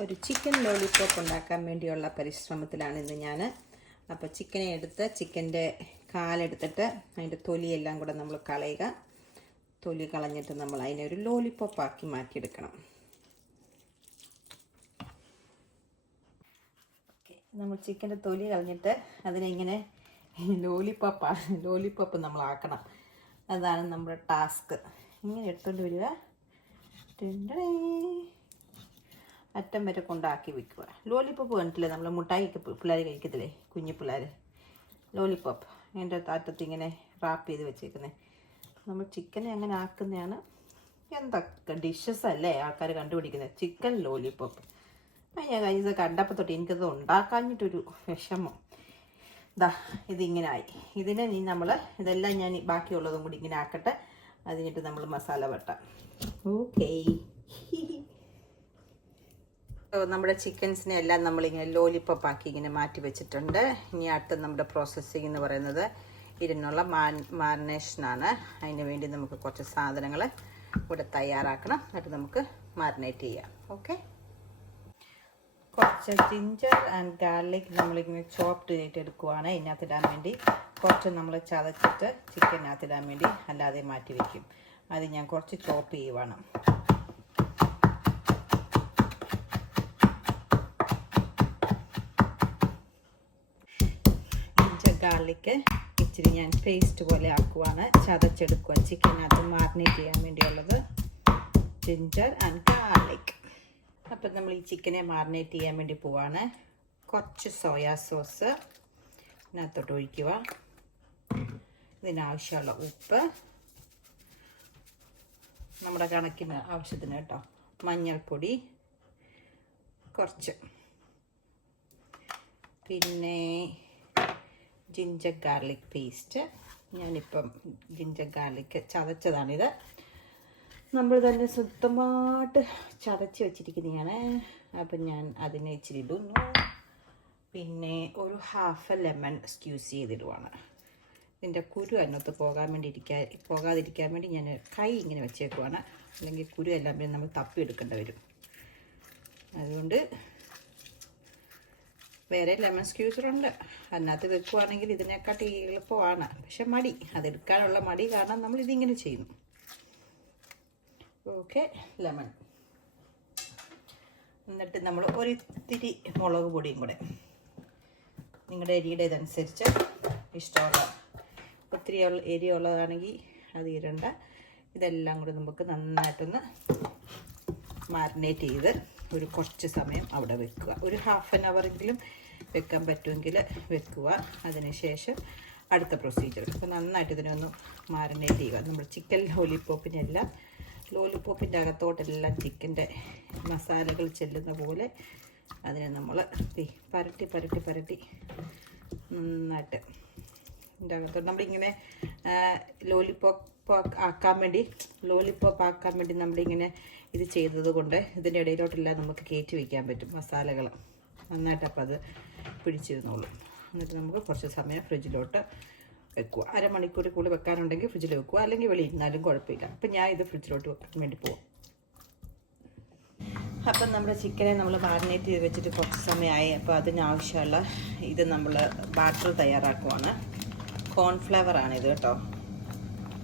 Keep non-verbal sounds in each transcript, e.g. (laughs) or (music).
ഒരു chicken lollipop ഉണ്ടാക്കാൻ വേണ്ടിയുള്ള പരിശ്രമത്തിലാണ് ഇന്ന് ഞാൻ അപ്പോൾ ചിക്കനെ എടുത്ത് ചിക്കന്റെ കാലെടുത്തിട്ട് അതിന്റെ തൊലിയെല്ലാം കൂടെ നമ്മൾ കളയുക. തൊലി കളഞ്ഞിട്ട് നമ്മൾ അതിനെ ഒരു ലോലിപ്പോപ്പാക്കി മാറ്റിയെടുക്കണം. നമ്മൾ ചിക്കന്റെ തൊലി കളഞ്ഞിട്ട് അതിനെ ഇങ്ങനെ ലോലിപോപ്പ് ലോലിപോപ്പ് നമ്മൾ ആക്കണം. അതാണ് നമ്മുടെ ടാസ്ക് ഇങ്ങനെ എടുത്തുകൊണ്ട് വരിക. ടിൻഡടേ. അറ്റം വരെ കൊണ്ടാക്കി വെക്കുക. ലോലിപ്പോപ്പ് കണ്ടിട്ടില്ലേ നമ്മൾ മുട്ടായിക്ക് പിള്ളേർ കഴിക്കത്തില്ലേ? കുഞ്ഞു പിള്ളേർ ലോലിപ്പോപ്പ് അതിന്റെ താറ്റത്ത് ഇങ്ങനെ റാപ്പ് ചെയ്ത് വെച്ചേക്കുന്നത് നമ്മൾ ചിക്കനെ അങ്ങനെ ആക്കുന്നതാണ് എന്തൊക്കെ ഡിഷസ് അല്ലേ ആൾക്കാർ കണ്ടുപിടിക്കുന്നത് ചിക്കൻ ലോലിപ്പോപ്പ് അത് ഞാൻ കഴിഞ്ഞ ദിവസം കണ്ടപ്പോൾ തൊട്ട് എനിക്കത് ഉണ്ടാക്കാഞ്ഞിട്ടൊരു വിഷമം. ഇതാ ഇതിങ്ങനെ ആയി ഇതിനെ നീ നമ്മൾ ഇതെല്ലാം ഞാൻ ബാക്കിയുള്ളതും കൂടി ഇങ്ങനെ ആക്കട്ടെ. അതിനിട്ട് നമ്മൾ മസാല വെട്ടാം. ഓക്കേ (laughs) നമ്മുടെ ചിക്കൻസിനെ എല്ലാം നമ്മളിങ്ങനെ ലോലിപ്പോപ്പ് ആക്കി ഇങ്ങനെ മാറ്റി വെച്ചിട്ടുണ്ട്. ഇനി അടുത്ത നമ്മുടെ പ്രോസസ്സിംഗ് എന്ന് പറയുന്നത് ഇതിനുള്ള മാരിനേഷനാണ് അതിന് വേണ്ടി നമുക്ക് കുറച്ച് സാധനങ്ങൾ ഇവിടെ തയ്യാറാക്കണം. എന്നിട്ട് നമുക്ക് മാരിനേറ്റ് ചെയ്യാം. ഓക്കെ കുറച്ച് ജിഞ്ചർ ആൻഡ് ഗാർലിക് നമ്മളിങ്ങനെ ചോപ്ഡ് ചെയ്തിട്ട് എടുക്കുവാണ്. ഇതിനകത്തിടാൻ വേണ്ടി കുറച്ച് നമ്മൾ ചതച്ചിട്ട് ചിക്കനകത്തിടാൻ വേണ്ടി അല്ലാതെ മാറ്റി വയ്ക്കും അത് ഞാൻ കുറച്ച് ചോപ്പ് ചെയ്യുവാണ്. ഗാർലിക്ക് ഇച്ചിരി ഞാൻ പേസ്റ്റ് പോലെ ആക്കുവാണ്. ചതച്ചെടുക്കുക ചിക്കനകത്ത് മാറിനേറ്റ് ചെയ്യാൻ വേണ്ടിയുള്ളത് ജിഞ്ചർ ആൻഡ് ഗാർലിക് അപ്പം നമ്മൾ ഈ ചിക്കനെ മാറിനേറ്റ് ചെയ്യാൻ വേണ്ടി പോവാണ്. കുറച്ച് സോയാ സോസ് ഇതിനകത്തോട്ട് ഒഴിക്കുക ഇതിനാവശ്യമുള്ള ഉപ്പ്. നമ്മുടെ കണക്കിന് ആവശ്യത്തിന് കേട്ടോ. മഞ്ഞൾപ്പൊടി കുറച്ച്. പിന്നെ ജിഞ്ചർ ഗാർലിക് പേസ്റ്റ് ഞാനിപ്പം ജിഞ്ചർ ഗാർലിക് ചതച്ചതാണിത്. നമ്മൾ തന്നെ സ്വന്തമായിട്ട് ചതച്ച് വെച്ചിരിക്കുന്നതാണ്. അപ്പം ഞാൻ അതിനെ ഇച്ചിരി ഇടുന്നു. പിന്നെ ഒരു ഹാഫ് എ ലെമൺ സ്ക്യൂസ് ചെയ്തിടുവാണ്. ഇതിന്റെ കുരു അതിനകത്ത് പോകാൻ വേണ്ടി ഇരിക്കാൻ പോകാതിരിക്കാൻ വേണ്ടി ഞാൻ കൈ ഇങ്ങനെ വെച്ചേക്കുവാണ്. അല്ലെങ്കിൽ കുരു എല്ലാം പിന്നെ നമ്മൾ തപ്പി എടുക്കേണ്ടി വരും. അതുകൊണ്ട് വേറെ ലെമൺ സ്ക്യൂസറുണ്ട് അതിനകത്ത് വെക്കുവാണെങ്കിൽ ഇതിനെക്കാട്ടി എളുപ്പമാണ്. പക്ഷെ മടി. അതെടുക്കാനുള്ള മടി കാരണം നമ്മൾ ഇതിങ്ങനെ ചെയ്യുന്നു. ഓക്കെ ലെമൺ എന്നിട്ട് നമ്മൾ ഒരിത്തിരി മുളക് പൊടിയും കൂടെ നിങ്ങളുടെ എരിയുടെ ഇതനുസരിച്ച് ഇഷ്ടമുള്ള ഒത്തിരി എരി ഉള്ളതാണെങ്കിൽ അത് ഇരണ്ട. ഇതെല്ലാം കൂടി നമുക്ക് നന്നായിട്ടൊന്ന് മാരിനേറ്റ് ചെയ്ത് ഒരു കുറച്ച് സമയം അവിടെ വെക്കുക. ഒരു ഹാഫ് ആൻ അവറെങ്കിലും വെക്കാൻ പറ്റുമെങ്കിൽ വെക്കുക. അതിനുശേഷം അടുത്ത പ്രൊസീജിയർ അപ്പോൾ നന്നായിട്ട് ഇതിനൊന്ന് മാരിനേറ്റ് ചെയ്യുക. നമ്മൾ ചിക്കൻ ലോലിപ്പോപ്പിനെല്ലാം ലോലിപ്പോപ്പിന്റെ അകത്തോട്ടെല്ലാം ചിക്കന്റെ മസാലകൾ ചെല്ലുന്ന പോലെ അതിനെ നമ്മൾ പരട്ടി പരട്ടി പരട്ടി നന്നായിട്ട് ഇതിന്റെ അകത്തോട്ട്. നമ്മളിങ്ങനെ ലോലിപ്പോപ്പ് ആക്കാൻ വേണ്ടി ലോലിപ്പോപ്പ് ആക്കാൻ വേണ്ടി നമ്മളിങ്ങനെ ഇത് ചെയ്തത് കൊണ്ട് ഇതിന്റെ ഇടയിലോട്ടെല്ലാം നമുക്ക് കയറ്റി വയ്ക്കാൻ പറ്റും മസാലകൾ. നന്നായിട്ട് അപ്പോൾ അത് പിടിച്ചിരുന്നുള്ളൂ എന്നിട്ട് നമുക്ക് കുറച്ച് സമയം ഫ്രിഡ്ജിലോട്ട് വെക്കുക. അരമണിക്കൂർ കൂടുതൽ വെക്കാനുണ്ടെങ്കിൽ ഫ്രിഡ്ജിൽ വെക്കുക. അല്ലെങ്കിൽ വെളിയിൽ ഇരുന്നാലും കുഴപ്പമില്ല. അപ്പം ഞാൻ ഇത് ഫ്രിഡ്ജിലോട്ട് വെക്കാൻ വേണ്ടി പോകും അപ്പം നമ്മുടെ ചിക്കനെ നമ്മൾ മാരിനേറ്റ് ചെയ്ത് വെച്ചിട്ട് കുറച്ച് സമയമായി. അപ്പോൾ അതിനാവശ്യമുള്ള ഇത് നമ്മൾ ബാറ്റർ തയ്യാറാക്കുവാണ്. കോൺഫ്ലവർ ആണ് ഇത് കേട്ടോ.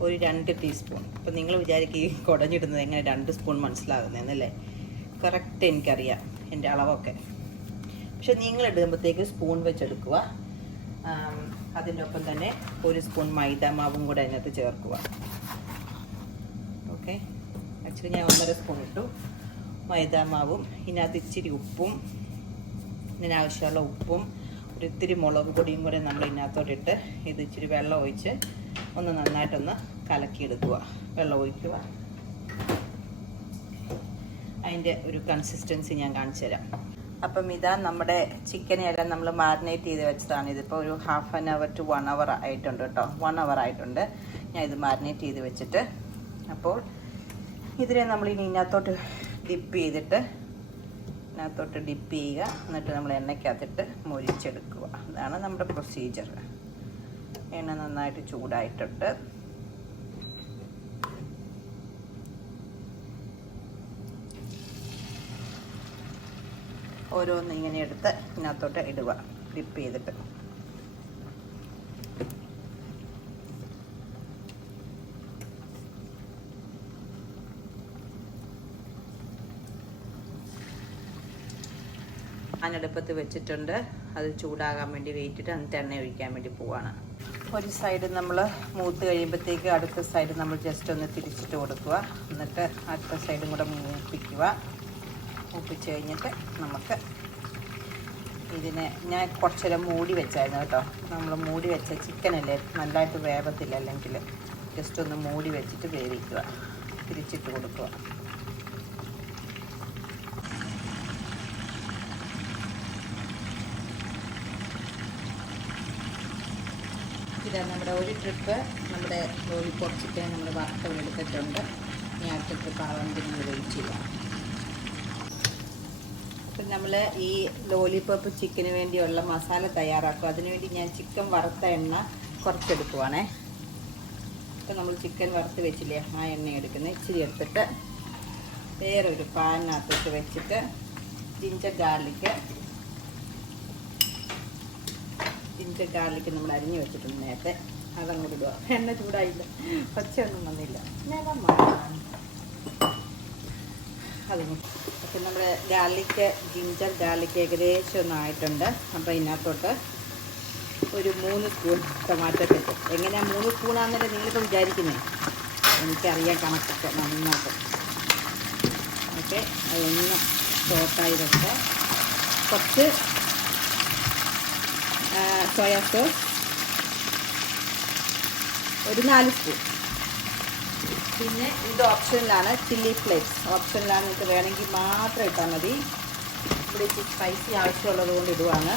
ഒരു രണ്ട് ടീസ്പൂൺ ഇപ്പം നിങ്ങൾ വിചാരിക്കുക ഈ കുടഞ്ഞിടുന്നത് എങ്ങനെ രണ്ട് സ്പൂൺ മനസ്സിലാകുന്നതെന്നല്ലേ കറക്റ്റ് എനിക്കറിയാം എന്റെ അളവൊക്കെ. പക്ഷെ നിങ്ങൾ ഇടുമ്പോഴത്തേക്ക് സ്പൂൺ വെച്ചെടുക്കുക. അതിന്റെ ഒപ്പം തന്നെ ഒരു സ്പൂൺ മൈദ മാവും കൂടെ അതിനകത്ത് ചേർക്കുക. ഓക്കെ ആക്ച്വലി ഞാൻ ഒന്നര സ്പൂൺ ഇട്ടു. മൈദ മാവും ഇതിനകത്ത് ഇച്ചിരി ഉപ്പും ഇതിനാവശ്യമുള്ള ഉപ്പും ഒരു ഇത്തിരി മുളക് പൊടിയും കൂടെ നമ്മൾ ഇതിനകത്തോട്ടിട്ട് ഇത് ഇച്ചിരി വെള്ളം ഒഴിച്ച് ഒന്ന് നന്നായിട്ടൊന്ന് കലക്കിയെടുക്കുക. വെള്ളം ഒഴിക്കുക. അതിന്റെ ഒരു കൺസിസ്റ്റൻസി ഞാൻ കാണിച്ചു തരാം. അപ്പം ഇതാ നമ്മുടെ ചിക്കനെല്ലാം നമ്മൾ മാരിനേറ്റ് ചെയ്ത് വെച്ചതാണ്. ഇതിപ്പോൾ ഒരു half an hour two one hour ആയിട്ടുണ്ട് കേട്ടോ. വൺ അവർ ആയിട്ടുണ്ട്. ഞാൻ ഇത് മാരിനേറ്റ് ചെയ്ത് വെച്ചിട്ട് അപ്പോൾ ഇതിനെ നമ്മൾ ഇനി ഇതിനകത്തോട്ട് ഡിപ്പ് ചെയ്തിട്ട് ഇതിനകത്തോട്ട് ഡിപ്പ് ചെയ്യുക. എന്നിട്ട് നമ്മൾ എണ്ണയ്ക്കകത്തിട്ട് മൊരിച്ചെടുക്കുക. അതാണ് നമ്മുടെ പ്രൊസീജിയർ എണ്ണ നന്നായിട്ട് ചൂടായിട്ടുണ്ട്. ഓരോന്ന് ഇങ്ങനെ എടുത്ത് ഇതിനകത്തോട്ട് ഇടുക. ഡിപ്പ് ചെയ്തിട്ട്. ഞാനടുപ്പത്ത് വെച്ചിട്ടുണ്ട്. അത് ചൂടാകാൻ വേണ്ടി വെയിറ്റിട്ട് എന്നിട്ട് എണ്ണ ഒഴിക്കാൻ വേണ്ടി പോവാണ്. ഒരു സൈഡ് നമ്മൾ മൂത്ത് കഴിയുമ്പോഴത്തേക്ക് അടുത്ത സൈഡ് നമ്മൾ ജസ്റ്റ് ഒന്ന് തിരിച്ചിട്ട് കൊടുക്കുക. എന്നിട്ട് അടുത്ത സൈഡും കൂടെ മൂപ്പിക്കുക. മൂപ്പിച്ച് കഴിഞ്ഞിട്ട് നമുക്ക് ഇതിനെ ഞാൻ കുറച്ചേരം മൂടി വെച്ചായിരുന്നു കേട്ടോ. നമ്മൾ മൂടി വെച്ച ചിക്കനല്ലേ നല്ലതായിട്ട് വേവത്തില്ല അല്ലെങ്കിൽ ജസ്റ്റ് ഒന്ന് മൂടി വെച്ചിട്ട് വേവിക്കുക. തിരിച്ചിട്ട് കൊടുക്കുക. ഇതാ നമ്മുടെ ഒരു ട്രിപ്പ് നമ്മുടെ ലോലിപോപ്പ് കുറച്ചിട്ട് നമ്മൾ വറുത്ത് എടുത്തിട്ടുണ്ട്. ഇനി അടുത്ത ട്രിപ്പ് ആവാൻ വെയിറ്റ് ചെയ്യാം. അപ്പം നമ്മൾ ഈ ലോലിപോപ്പ് ചിക്കന് വേണ്ടിയുള്ള മസാല തയ്യാറാക്കും. അതിനുവേണ്ടി ഞാൻ ചിക്കൻ വറുത്ത എണ്ണ കുറച്ചെടുക്കുവാണേ. ഇപ്പം നമ്മൾ ചിക്കൻ വറുത്ത് വെച്ചില്ലേ ആ എണ്ണ എടുക്കുന്നത് ഇച്ചിരി എടുത്തിട്ട് വേറൊരു പാനിനകത്തോട്ട് വെച്ചിട്ട് ജിഞ്ചർ ഗാർലിക്ക് ജിഞ്ചർ ഗാർലിക്ക് നമ്മൾ അരിഞ്ഞു വെച്ചിട്ടുണ്ട് നേരത്തെ. അതങ്ങോട്ട് ഇടുക. എണ്ണ ചൂടായില്ല. പച്ചയൊന്നും വന്നില്ല. നേരം അപ്പം നമ്മുടെ ഗാർലിക്ക് ജിഞ്ചർ ഗാർലിക്ക് ഏകദേശം ഒന്നായിട്ടുണ്ട് അപ്പോൾ ഇതിനകത്തോട്ട് ഒരു മൂന്ന് സ്പൂൺ ടൊമാറ്റോ കെട്ട് എങ്ങനെയാണ് മൂന്ന് സ്പൂണാണെന്നല്ലേ നിങ്ങളിപ്പോൾ വിചാരിക്കുന്നത് എനിക്കറിയാം കണക്കൊക്കെ നന്നായിട്ട്. ഓക്കെ. അതൊന്ന് ഷോർട്ടായി വെക്കുക കുറച്ച് സോയാ സോസ് ഒരു നാല് സ്പൂൺ പിന്നെ ഇത് ഓപ്ഷനിലാണ് ചില്ലി ഫ്ലേക്സ് ഓപ്ഷനിലാണ് നിങ്ങൾക്ക് വേണമെങ്കിൽ മാത്രം ഇട്ടാൽ മതി. ഇവിടെ ഇച്ചിരി സ്പൈസി ആവശ്യമുള്ളത് കൊണ്ട് ഇടുവാണ്.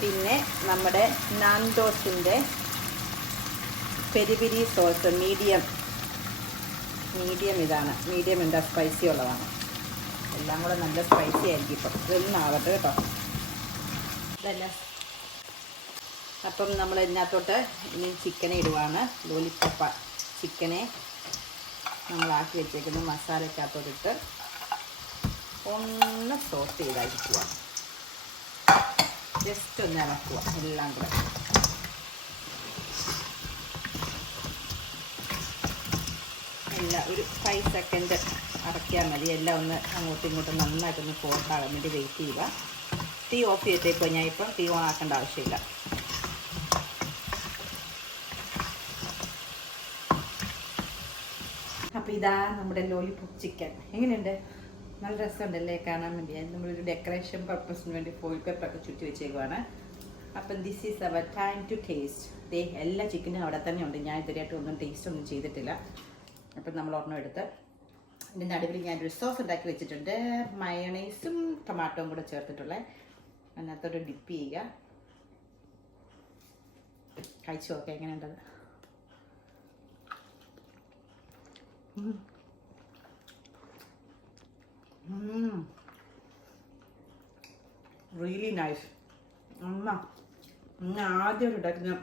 പിന്നെ നമ്മുടെ നാൻഡോസിന്റെ peri peri peri sauce medium medium ഇതാണ്. മീഡിയം എന്താ സ്പൈസി ഉള്ളതാണ്. എല്ലാം കൂടെ നല്ല സ്പൈസി ആയിരിക്കും. ഇപ്പം ഇതൊന്നാവട്ടെ കേട്ടോ. ഇതെല്ലാം? അപ്പം നമ്മൾ ഇതിനകത്തോട്ട് ഇനി ചിക്കനെ ഇടുവാണ്. ലോലിപ്പപ്പ ചിക്കനെ നമ്മൾ നമ്മളാക്കി വെച്ചേക്കുന്ന മസാലക്കകത്തോട്ടിട്ട് ഒന്ന് സോട്ട് ചെയ്തായിരിക്കുക ജസ്റ്റ് ഒന്ന് ഇറക്കുക എല്ലാം കൂടെ. എല്ലാം ഒരു ഫൈവ് സെക്കൻഡ് അടയ്ക്കാൻ മതി. എല്ലാം ഒന്ന് അങ്ങോട്ടും ഇങ്ങോട്ടും നന്നായിട്ടൊന്ന് കോട്ടാകാൻ വേണ്ടി വെയിറ്റ് ചെയ്യുക. തീ ഓഫ് ചെയ്തേക്കോ ഞാൻ ഇപ്പം തീ ഓൺ ആക്കേണ്ട ആവശ്യമില്ല. അപ്പോൾ ഇതാ നമ്മുടെ ലോലിപോപ്പ് ചിക്കൻ എങ്ങനെയുണ്ട്? നല്ല രസമുണ്ടല്ലേ കാണാൻ വേണ്ടി. നമ്മളൊരു ഡെക്കറേഷൻ പർപ്പസിന് വേണ്ടി ഫോയിൽ പേപ്പറൊക്കെ ചുറ്റി വെച്ചേക്കുവാണ്. അപ്പം this is our time to taste ദേ എല്ലാ ചിക്കനും അവിടെ തന്നെ ഉണ്ട്. ഞാൻ ഇതുവരെയായിട്ട് ഒന്നും ടേസ്റ്റ് ഒന്നും ചെയ്തിട്ടില്ല. അപ്പം നമ്മൾ ഒരെണ്ണം എടുത്ത് ഇതിന്റെ നടുവിൽ ഞാനൊരു സോസ് ഉണ്ടാക്കി വെച്ചിട്ടുണ്ട്. മയണൈസും ടൊമാറ്റോയും കൂടെ ചേർത്തിട്ടുള്ള. അതിനകത്തോട്ട് ഡിപ്പ് ചെയ്യുക. കഴിച്ചു നോക്കാം എങ്ങനെയുണ്ടത് റിയലി നൈസ് അമ്മ ഇന്ന് ആദ്യം ഉണ്ടാക്കുന്ന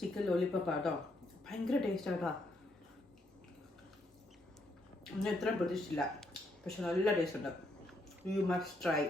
ചിക്കൻ ലോലിപ്പപ്പാട്ടോ ഭയങ്കര ടേസ്റ്റ് കേട്ടോ. ഒന്നും ഇത്രയും പ്രതീക്ഷിച്ചില്ല. പക്ഷെ നല്ല ടേസ്റ്റ് ഉണ്ട്. You must try